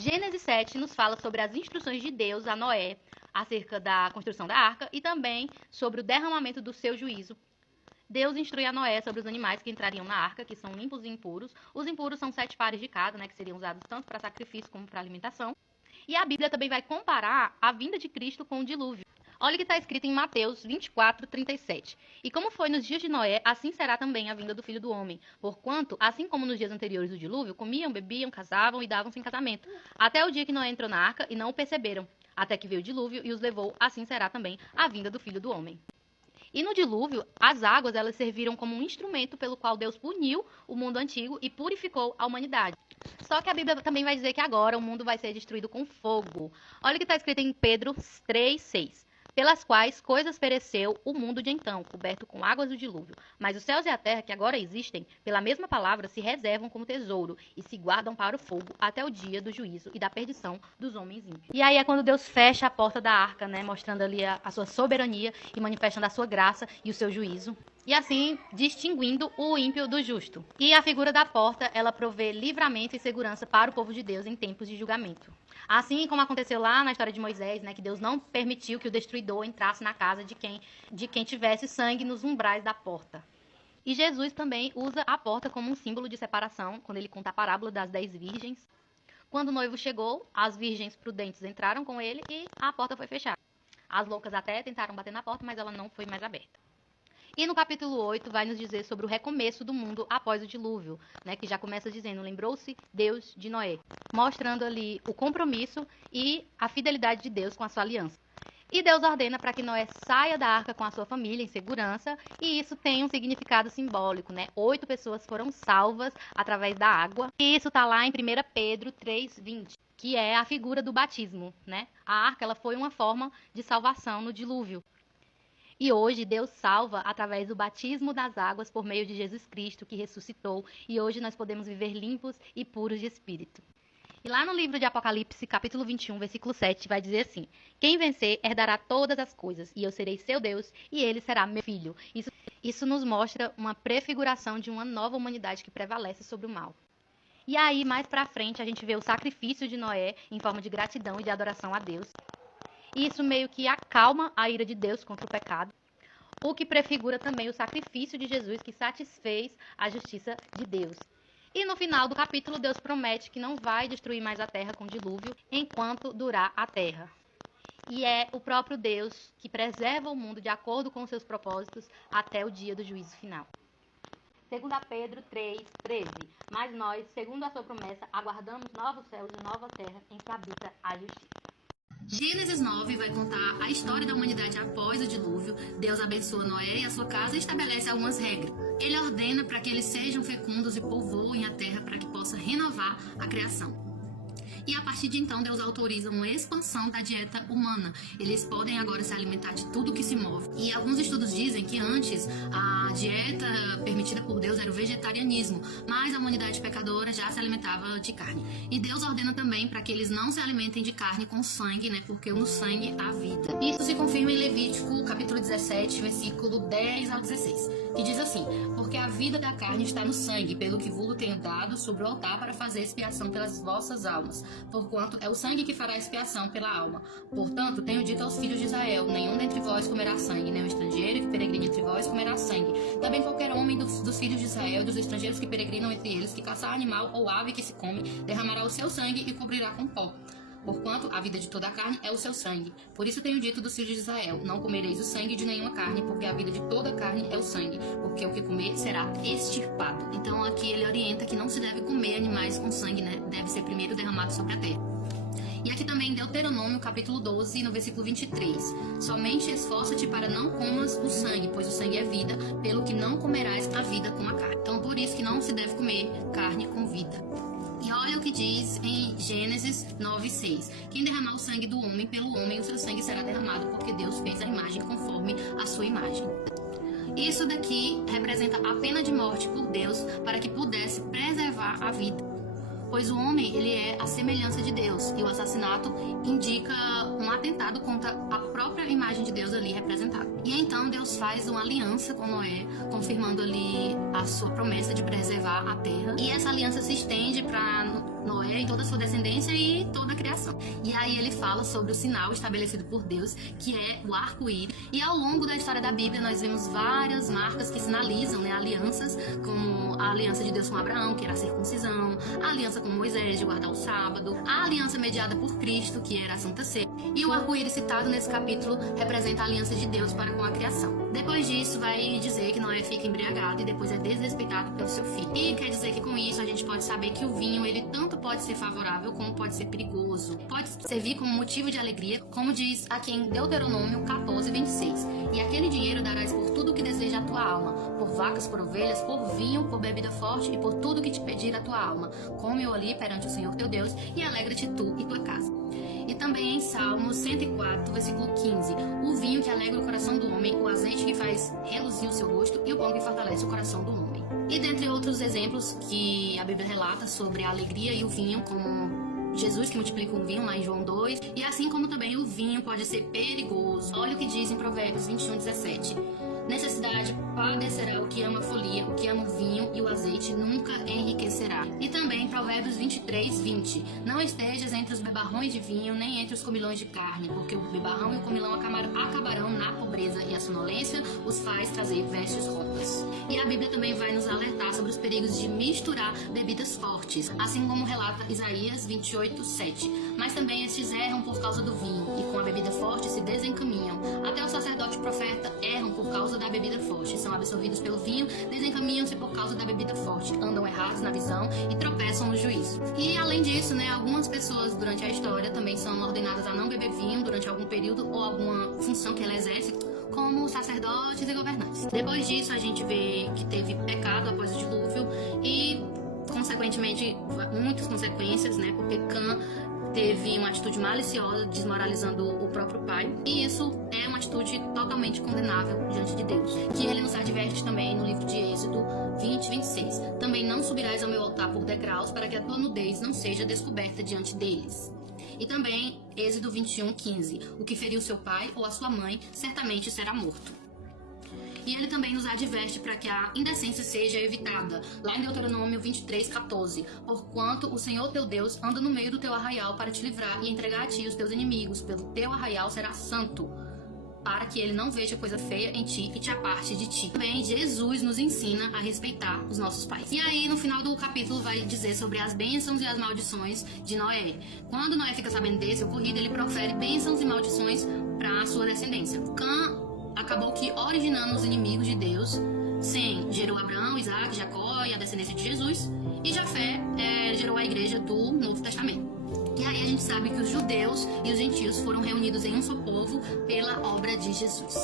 Gênesis 7 nos fala sobre as instruções de Deus a Noé acerca da construção da arca e também sobre o derramamento do seu juízo. Deus instrui a Noé sobre os animais que entrariam na arca, que são limpos e impuros. Os impuros são 7 pares de cada, né, que seriam usados tanto para sacrifício como para alimentação. E a Bíblia também vai comparar a vinda de Cristo com o dilúvio. Olha o que está escrito em Mateus 24:37. E como foi nos dias de Noé, assim será também a vinda do Filho do Homem. Porquanto, assim como nos dias anteriores do dilúvio, comiam, bebiam, casavam e davam-se em casamento. Até o dia que Noé entrou na arca e não o perceberam. Até que veio o dilúvio e os levou, assim será também a vinda do Filho do Homem. E no dilúvio, as águas elas serviram como um instrumento pelo qual Deus puniu o mundo antigo e purificou a humanidade. Só que a Bíblia também vai dizer que agora o mundo vai ser destruído com fogo. Olha o que está escrito em Pedro 3:6. Pelas quais coisas pereceu o mundo de então, coberto com águas do dilúvio. Mas os céus e a terra que agora existem, pela mesma palavra, se reservam como tesouro e se guardam para o fogo até o dia do juízo e da perdição dos homens ímpios. E aí é quando Deus fecha a porta da arca, né, mostrando ali a sua soberania e manifestando a sua graça e o seu juízo. E assim, distinguindo o ímpio do justo. E a figura da porta, ela provê livramento e segurança para o povo de Deus em tempos de julgamento. Assim como aconteceu lá na história de Moisés, né, que Deus não permitiu que o destruidor entrasse na casa de quem tivesse sangue nos umbrais da porta. E Jesus também usa a porta como um símbolo de separação, quando ele conta a parábola das 10 virgens. Quando o noivo chegou, as virgens prudentes entraram com ele e a porta foi fechada. As loucas até tentaram bater na porta, mas ela não foi mais aberta. E no capítulo 8 vai nos dizer sobre o recomeço do mundo após o dilúvio, né, que já começa dizendo, lembrou-se Deus de Noé, mostrando ali o compromisso e a fidelidade de Deus com a sua aliança. E Deus ordena para que Noé saia da arca com a sua família em segurança, e isso tem um significado simbólico, né? 8 pessoas foram salvas através da água, e isso está lá em 1 Pedro 3:20, que é a figura do batismo, né? A arca ela foi uma forma de salvação no dilúvio. E hoje Deus salva através do batismo das águas por meio de Jesus Cristo, que ressuscitou. E hoje nós podemos viver limpos e puros de espírito. E lá no livro de Apocalipse, capítulo 21, versículo 7, vai dizer assim: quem vencer herdará todas as coisas, e eu serei seu Deus, e ele será meu filho. Isso nos mostra uma prefiguração de uma nova humanidade que prevalece sobre o mal. E aí, mais pra frente, a gente vê o sacrifício de Noé em forma de gratidão e de adoração a Deus. Isso meio que acalma a ira de Deus contra o pecado, o que prefigura também o sacrifício de Jesus que satisfez a justiça de Deus. E no final do capítulo, Deus promete que não vai destruir mais a terra com dilúvio enquanto durar a terra. E é o próprio Deus que preserva o mundo de acordo com os seus propósitos até o dia do juízo final. 2 Pedro 3:13. Mas nós, segundo a sua promessa, aguardamos novos céus e nova terra em que habita a justiça. Gênesis 9 vai contar a história da humanidade após o dilúvio. Deus abençoa Noé e a sua casa e estabelece algumas regras. Ele ordena para que eles sejam fecundos e povoem a terra para que possa renovar a criação. E a partir de então, Deus autoriza uma expansão da dieta humana. Eles podem agora se alimentar de tudo que se move. E alguns estudos dizem que antes a dieta permitida por Deus era o vegetarianismo, mas a humanidade pecadora já se alimentava de carne. E Deus ordena também para que eles não se alimentem de carne com sangue, né? Porque no sangue há vida. Isso se confirma em Levítico, capítulo 17, versículo 10 ao 16, que diz assim: porque a vida da carne está no sangue, pelo que vos tenho dado sobre o altar para fazer expiação pelas vossas almas. Porquanto é o sangue que fará expiação pela alma. Portanto, tenho dito aos filhos de Israel: nenhum dentre vós comerá sangue, nem o estrangeiro que peregrina entre vós comerá sangue. Também qualquer homem dos filhos de Israel, dos estrangeiros que peregrinam entre eles, que caçar animal ou ave que se come, derramará o seu sangue e cobrirá com pó. Porquanto a vida de toda a carne é o seu sangue. Por isso tenho dito dos filhos de Israel: não comereis o sangue de nenhuma carne, porque a vida de toda a carne é o sangue, porque o que comer será extirpado. Então aqui ele orienta que não se deve comer animais com sangue, né? Deve ser primeiro derramado sobre a terra. E aqui também em Deuteronômio, capítulo 12, no versículo 23. Somente esforça-te para não comas o sangue, pois o sangue é vida, pelo que não comerás a vida com a carne. Então por isso que não se deve comer carne com vida. E olha o que diz em Gênesis 9:6. Quem derramar o sangue do homem, pelo homem o seu sangue será derramado, porque Deus fez a imagem conforme a sua imagem. Isso daqui representa a pena de morte por Deus para que pudesse preservar a vida. Pois o homem, ele é a semelhança de Deus, e o assassinato indica um atentado contra a própria imagem de Deus ali representada. E então Deus faz uma aliança com Noé, confirmando ali a sua promessa de preservar a terra. E essa aliança se estende para Noé e toda a sua descendência e criação. E aí ele fala sobre o sinal estabelecido por Deus, que é o arco-íris. E ao longo da história da Bíblia nós vemos várias marcas que sinalizam, né, alianças, como a aliança de Deus com Abraão, que era a circuncisão, a aliança com Moisés de guardar o sábado, a aliança mediada por Cristo, que era a Santa Ceia. E o arco-íris citado nesse capítulo representa a aliança de Deus para com a criação. Depois disso vai dizer que Noé fica embriagado e depois é desrespeitado pelo seu filho. E quer dizer que com isso a gente pode saber que o vinho, ele tanto pode ser favorável como pode ser perigoso. Pode servir como motivo de alegria, como diz aqui em Deuteronômio 14:26. E aquele dinheiro darás por tudo o que deseja a tua alma, por vacas, por ovelhas, por vinho, por bebida forte e por tudo que te pedir a tua alma. Come-o ali perante o Senhor teu Deus e alegra-te tu e tua casa. E também em Salmos 104, versículo 15. O vinho que alegra o coração do homem, o azeite que faz reluzir o seu rosto e o pão que fortalece o coração do homem. E dentre outros exemplos que a Bíblia relata sobre a alegria e o vinho, como Jesus que multiplica o vinho lá em João 2, e assim como também o vinho pode ser perigoso. Olha o que diz em Provérbios 21:17. Necessidade padecerá o que ama a folia, o que ama o vinho e o azeite nunca enriquecerá. E também Provérbios 23:20. Não estejas entre os bebarrões de vinho, nem entre os comilões de carne, porque o bebarrão e o comilão acabarão na pobreza, e a sonolência os faz trazer vestes rotas. E a Bíblia também vai nos alertar sobre os perigos de misturar bebidas fortes, assim como relata Isaías 28:7. Mas também estes erram por causa do vinho, e com a bebida forte se desencaminham. Até o sacerdote e o profeta erram por causa da bebida forte, são absorvidos pelo vinho, desencaminham-se por causa da bebida forte, andam errados na visão e tropeçam no juízo. E além disso, né, algumas pessoas durante a história também são ordenadas a não beber vinho durante algum período ou alguma função que ela exerce, como sacerdotes e governantes. Depois disso, a gente vê que teve pecado após o dilúvio e, consequentemente, muitas consequências, né, porque Cã teve uma atitude maliciosa, desmoralizando o próprio pai, e isso é uma atitude totalmente condenável diante de Deus, que ele nos adverte também no livro de Êxodo 20:26. Também não subirás ao meu altar por degraus, para que a tua nudez não seja descoberta diante deles. E também Êxodo 21:15. O que feriu seu pai ou a sua mãe certamente será morto. E ele também nos adverte para que a indecência seja evitada, lá em Deuteronômio 23:14. Porquanto o Senhor teu Deus anda no meio do teu arraial para te livrar e entregar a ti os teus inimigos, pelo teu arraial será santo, para que ele não veja coisa feia em ti e te aparte de ti. Também Jesus nos ensina a respeitar os nossos pais. E aí, no final do capítulo, vai dizer sobre as bênçãos e as maldições de Noé. Quando Noé fica sabendo desse ocorrido, ele profere bênçãos e maldições para a sua descendência. Cã acabou que originando os inimigos de Deus. Sem, gerou Abraão, Isaac, Jacó e a descendência de Jesus. E Jafé gerou a igreja do Novo Testamento. E aí a gente sabe que os judeus e os gentios foram reunidos em um só povo pela obra de Jesus.